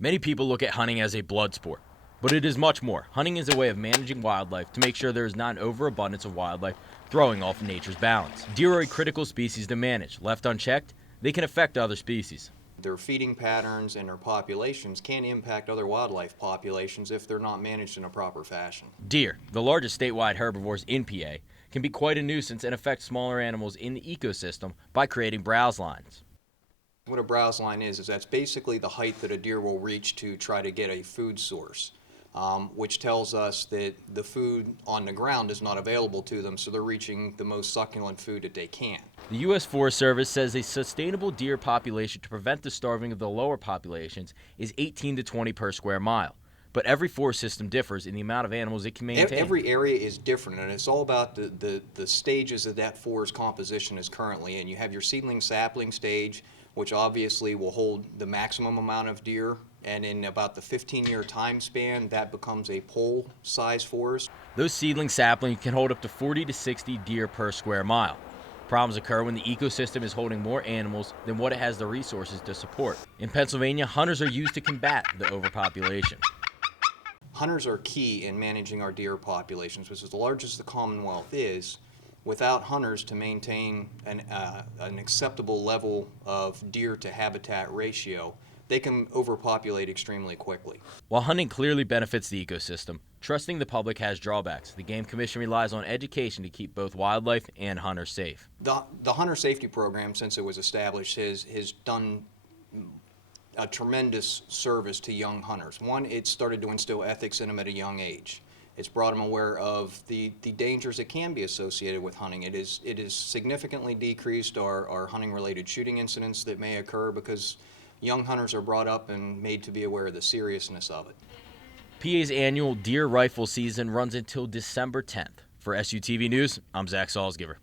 Many people look at hunting as a blood sport, but it is much more. Hunting is a way of managing wildlife to make sure there is not an overabundance of wildlife throwing off nature's balance. Deer are a critical species to manage. Left unchecked, they can affect other species. Their feeding patterns and their populations can impact other wildlife populations if they're not managed in a proper fashion. Deer, the largest statewide herbivores in PA, can be quite a nuisance and affect smaller animals in the ecosystem by creating browse lines. What a browse line is that's basically the height that a deer will reach to try to get a food source, which tells us that the food on the ground is not available to them, so they're reaching the most succulent food that they can. The U.S. Forest Service says a sustainable deer population to prevent the starving of the lower populations is 18 to 20 per square mile. But every forest system differs in the amount of animals it can maintain. Every area is different, and it's all about the stages of that forest composition is currently in. You have your seedling sapling stage, which obviously will hold the maximum amount of deer, and in about the 15-year time span, that becomes a pole-size forest. Those seedling saplings can hold up to 40 to 60 deer per square mile. Problems occur when the ecosystem is holding more animals than what it has the resources to support. In Pennsylvania, hunters are used to combat the overpopulation. Hunters are key in managing our deer populations, which is the largest the Commonwealth is. Without hunters to maintain an acceptable level of deer to habitat ratio, they can overpopulate extremely quickly. While hunting clearly benefits the ecosystem, trusting the public has drawbacks. The Game Commission relies on education to keep both wildlife and hunters safe. The Hunter Safety Program, since it was established, has done a tremendous service to young hunters. One, it started to instill ethics in them at a young age. It's brought them aware of the dangers that can be associated with hunting. It is significantly decreased our hunting-related shooting incidents that may occur because young hunters are brought up and made to be aware of the seriousness of it. PA's annual deer rifle season runs until December 10th. For SUTV News, I'm Zach Salzgiver.